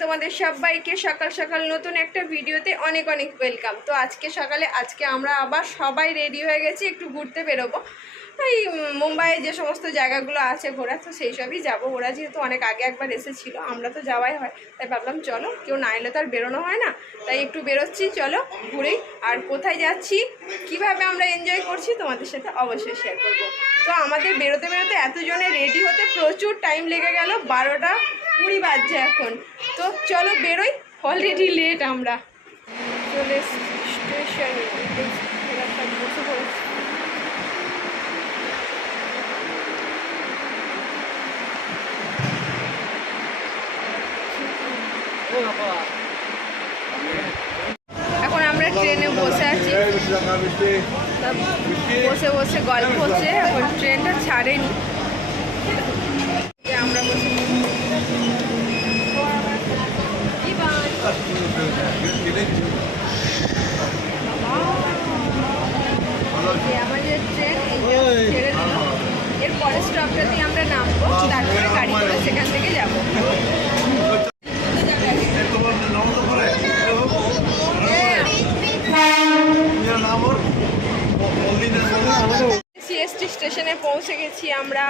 তোমাদের সবাইকে সকাল সকাল নতুন একটা ভিডিওতে অনেক অনেক ওয়েলকাম। তো আজকে সকালে আমরা আবার সবাই রেডি হয়ে গেছি, একটু ঘুরতে বেরোবো। এই মুম্বাইয়ে যে সমস্ত জায়গাগুলো আছে ঘোরা, তো সেই সবই যাবো। ওরা যেহেতু অনেক আগে একবার এসেছিলো, আমরা তো যাওয়াই হয়, তাই ভাবলাম চলো, কেউ না এলে তো আর বেরোনো হয় না, তাই একটু বেরোচ্ছি, চলো ঘুরেই। আর কোথায় যাচ্ছি, কিভাবে আমরা এনজয় করছি তোমাদের সাথে অবশ্যই শেয়ার করবো। তো আমাদের বেরোতে বেরোতে এতজনের রেডি হতে প্রচুর টাইম লেগে গেল, 12টা 20 বাজছে এখন। তো চলো বেরোই, অলরেডি লেট। আমরা চলে স্টেশনে বসে পড়েছি। এখন আমরা ট্রেনে বসে আছি, বসে বসে গল্প হচ্ছে। এখন ট্রেনটা ছাড়েনি, আমরা বসে আমাদের ট্রেন ছেড়ে দিল। এর পরের স্টপটাতেই আমরা নামবো, তারপরে গাড়ি করে সেখান থেকে যাবো। সিএসটি স্টেশনে পৌঁছে গেছি আমরা।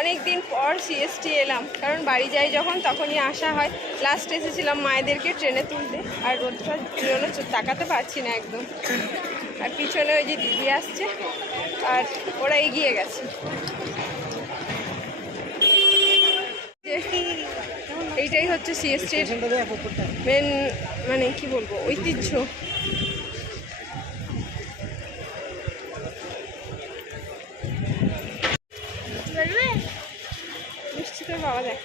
অনেক দিন পর সিএসটি এলাম, কারণ বাড়ি যাই যখন তখনই আসা হয়। লাস্ট এসেছিলাম মায়েদেরকে ট্রেনে তুলতে, আর রোদটার জন্য তাকাতে পারছি না একদম। আর পিছনে ওই যে দিদি আসছে, আর ওরা এগিয়ে গেছে। এইটাই হচ্ছে সিএসটির মেন, মানে কি বলবো, ঐতিহ্য। মিষ্টি তো পাওয়া যায়।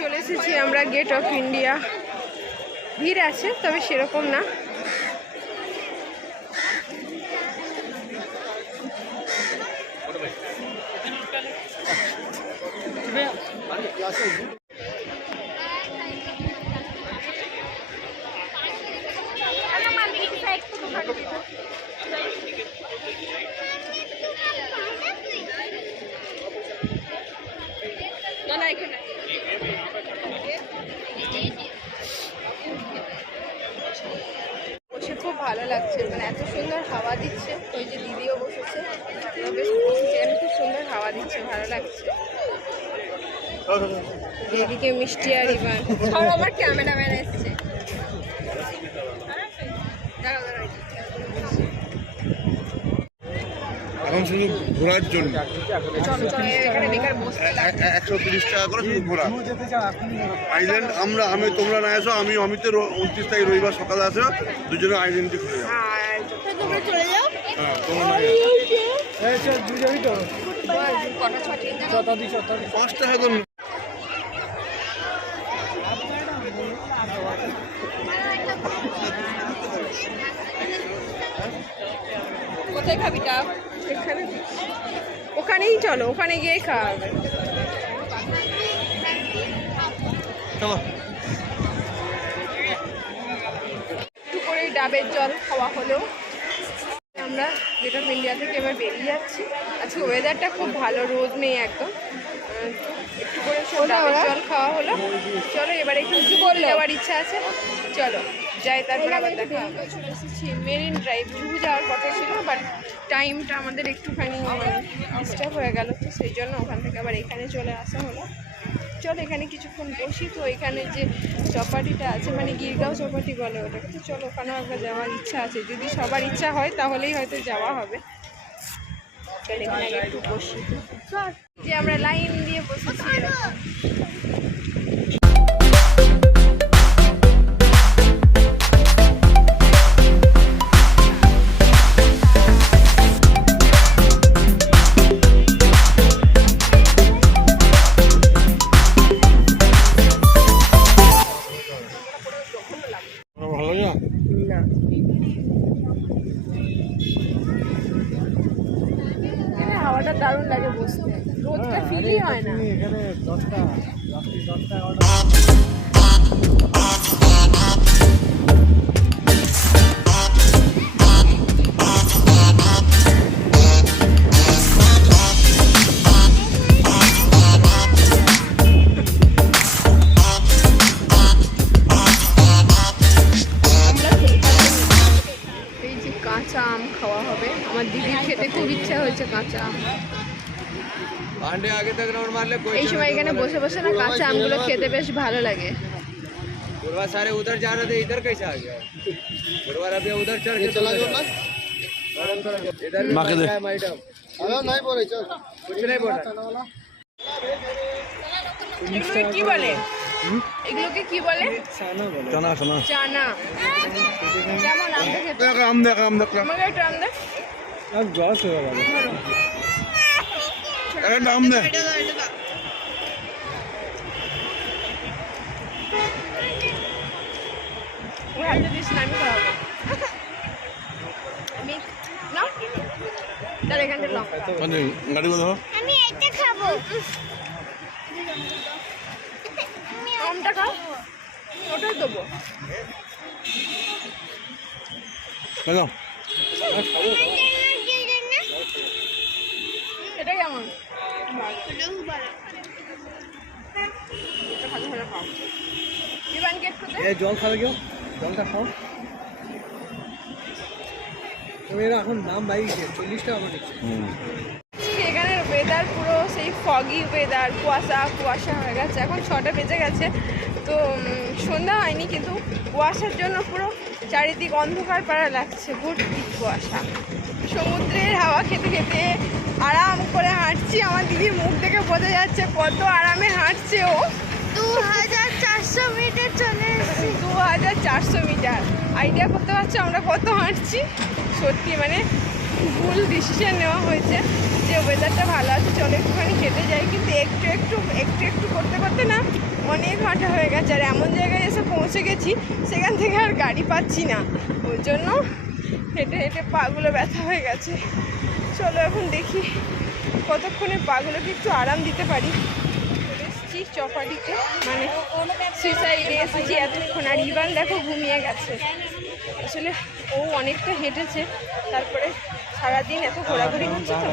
চলে এসেছি আমরা গেট অফ ইন্ডিয়া। ভিড় আছে, তবে সেরকম না। বসে খুব ভালো লাগছে, মানে এত সুন্দর হাওয়া দিচ্ছে। ওই যে দিদিও বসেছে, বেশ বসেছে, খুব সুন্দর হাওয়া দিচ্ছে, ভালো লাগছে। এদিকে মিষ্টি আর ইভান, সব আমার ক্যামেরাম্যান এসছে। এখন শুধু ঘোরার জন্য 130 টাকা করে শুধু ঘোরা। আইল্যান্ড আমি তোমরা না আসো, আমি অমিতের 29 তারিখ রবিবার সকালে আসো, দুজনে আইল্যান্ডে ঘুরে যাও। কোথায় খাবি টা? এখানে, ওখানেই চলো, ওখানে গিয়ে খাওয়া হবে। একটু করে ডাবের জল খাওয়া হলো। আমরা গেট অফ ইন্ডিয়া থেকে এবার বেরিয়ে যাচ্ছি। আজকে ওয়েদারটা খুব ভালো, রোদ নেই একদম। একটু করে সব ডাবের জল খাওয়া হলো। চলো এবার একটু জুহু যাওয়ার ইচ্ছা আছে, চলো যাই, তারপরে আবার দেখা হবে। চলে এসেছি মেরিন ড্রাইভ। জুহু যাওয়ার কথা ছিল, বাট টাইমটা আমাদের একটুখানি ডিস্টার্ব হয়ে গেল, তো সেই জন্য ওখান থেকে আবার এখানে চলে আসা হলো। চলো এখানে কিছুক্ষণ বসি। তো এখানে যে চৌপাটিটা আছে, মানে গিরগাঁও চৌপাটি বলে ওটাকে, তো চলো ওখানেও একবার যাওয়ার ইচ্ছা আছে। যদি সবার ইচ্ছা হয় তাহলেই হয়তো যাওয়া হবে। চলো এখানে একটু বসি, যে আমরা লাইন দিয়ে বসেছি। হাওয়াটা দারুণ লাগে বসতে, রোদটা ফিলই হয় না। কাঁচা এই সময় এখানে বসে বসে না কাঁচা আমগুলো খেতে বেশ ভালো লাগে। सारे उधर जा रहे थे, इधर कैसे आ गया? गुरुवार अभी उधर चढ़ के चला गया ना, इधर भी माके दे। बैठा है मैडम। अरे नहीं बोले चल कुछ नहीं बोला। এগুলোকে কি বলে? এগুলোকে কি বলে? चना चना চানা। কেমন আম দেখে? देख आम देख আমাকে একটা আম দে। अब जॉस हो रहा अरे आम दे ওই হাতে দিস না, আমি খাওয়াবো। আমি না তাহলে এখান থেকে লঙ্কা মানে গাড়ি को ধরো আমি এটা খাবো। আমটা খাও, ওটাই দেবো। চলো এটা কেমন? এটা ভালো ভালো খাও। জীবানকে একটু দে। ये जॉल खा गया, जॉल का खाओ। তো এর এখন দাম বাইছে 40 টাকা করে। এখানের ওয়েদার পুরো সেই ফগি ওয়েদার, কুয়াশা হয়ে গেছে। এখন 6টা বেজে গেছে, তো সন্ধ্যা হয়নি, কিন্তু কুয়াশার জন্য পুরো চারিদিক অন্ধকার পাড়া লাগছে, ভর্তি কুয়াশা। সমুদ্রের হাওয়া খেতে খেতে আরাম করে হাঁটছি। আমার দিদির মুখ দেখে বোঝা যাচ্ছে কত আরামে হাঁটছে ও। 2400 মিটার চলে এসেছি। 2400 মিটার। আইডিয়া করতে পারছো আমরা কত হাঁটছি? সত্যি মানে ভুল ডিসিশন নেওয়া হয়েছে যে ওয়েদারটা ভালো আছে, চলো একটুখানি হেঁটে যাই, কিন্তু একটু করতে করতে না অনেক হাঁটা হয়ে গেছে। আর এমন জায়গায় এসে পৌঁছে গেছি সেখান থেকে আর গাড়ি পাচ্ছি না, ওই জন্য হেঁটে হেঁটে পাগুলো ব্যথা হয়ে গেছে। চলো এখন দেখি কতক্ষণে পাগুলোকে একটু আরাম দিতে পারি। এসেছি চপাটিতে, মানে সুইসাইডে এসেছি এতক্ষণ। আর ইভান দেখো ঘুমিয়ে গেছে। আসলে ও অনেকটা হেঁটেছে, তারপরে সারাদিন এত ঘোরাঘুরি হচ্ছে তো,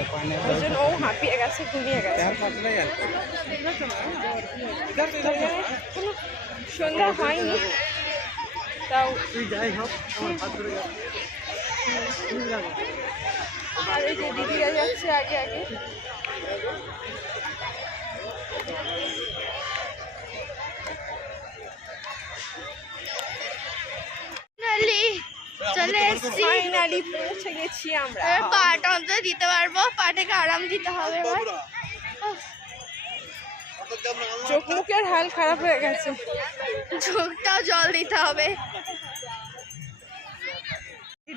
ওই জন্য ও হাঁপিয়ে গেছে, ঘুমিয়ে গেছে। কোনো সন্ধ্যা হয়নি, তাও আর এই যে দিদিরা যাচ্ছে আগে আগে। চলে এসেছি। ফাইনালি পৌঁছে গেছি আমরা। এবার পাটা অন্তত দিতে পারবো, পাটাকে আরাম দিতে হবে এবার। চোখ মুখের হাল খারাপ হয়ে গেছে, চোখটাও জল দিতে হবে।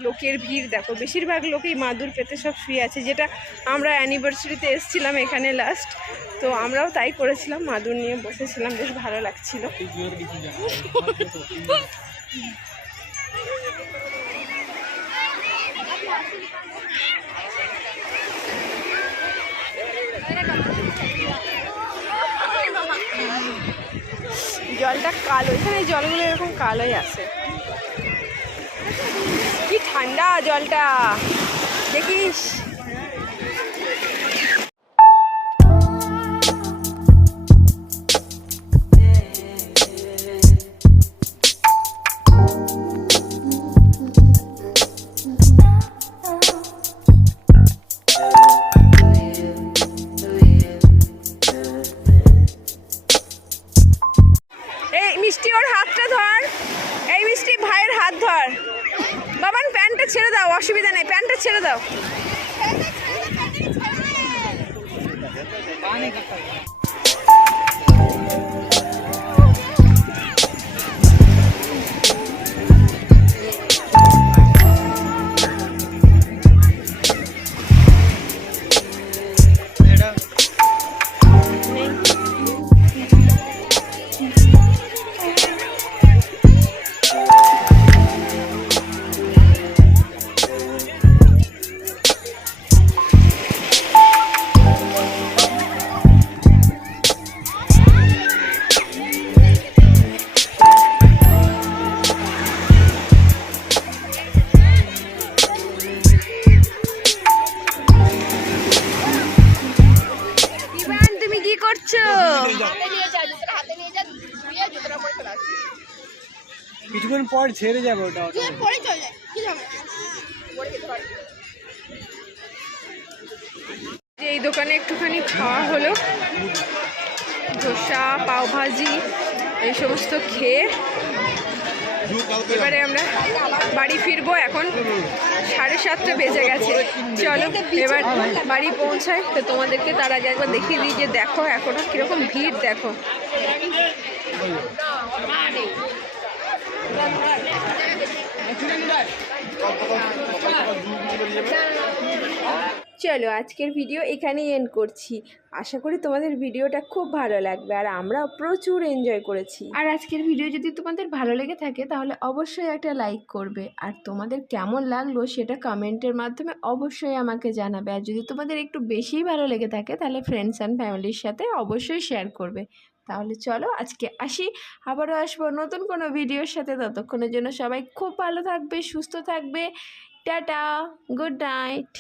লোকের ভিড় দেখো, বেশিরভাগ লোকই মাদুর পেতে সব শুয়ে আছে। যেটা আমরা অ্যানিভার্সারিতে এসেছিলাম এখানে লাস্ট, তো আমরাও তাই করেছিলাম, মাদুর নিয়ে বসেছিলাম, বেশ ভালো লাগছিল। জলটা কালো, এখানে জলগুলো এরকম কালোই আছে। কি ঠান্ডা জলটা, দেখিস। এই মিষ্টি ওর হাতটা ধর, এই মিষ্টি ভাইয়ের হাত ধর। বাবান প্যান্টটা ছেড়ে দাও, অসুবিধা নেই, প্যান্টটা ছেড়ে দাও। কিছুক্ষণ পর ছেড়ে যাবে ওটা। পরে চলে যায়, কি যাবে? যে এই দোকানে একটুখানি খাওয়া হলো, ধোসা পাওভাজি এই সমস্ত খেয়ে এবারে আমরা বাড়ি ফিরবো। এখন 7:30 বেজে গেছে। চলো এবার বাড়ি পৌঁছায়। তো তোমাদেরকে তার আগে একবার দেখিয়ে দিই যে দেখো এখনো কিরকম ভিড় দেখো। চলো আজকের ভিডিও এখানেই এন্ড করছি। আশা করি তোমাদের ভিডিওটা খুব ভালো লাগবে, আর আমরাও প্রচুর এনজয় করেছি। আর আজকের ভিডিও যদি তোমাদের ভালো লেগে থাকে তাহলে অবশ্যই একটা লাইক করবে, আর তোমাদের কেমন লাগলো সেটা কমেন্টের মাধ্যমে অবশ্যই আমাকে জানাবে। আর যদি তোমাদের একটু বেশিই ভালো লেগে থাকে তাহলে ফ্রেন্ডস অ্যান্ড ফ্যামিলির সাথে অবশ্যই শেয়ার করবে। তাহলে চলো আজকে আসি, আবারও আসবো নতুন কোনো ভিডিওর সাথে। ততক্ষণের জন্য সবাই খুব ভালো থাকবে, সুস্থ থাকবে। Tata, good night.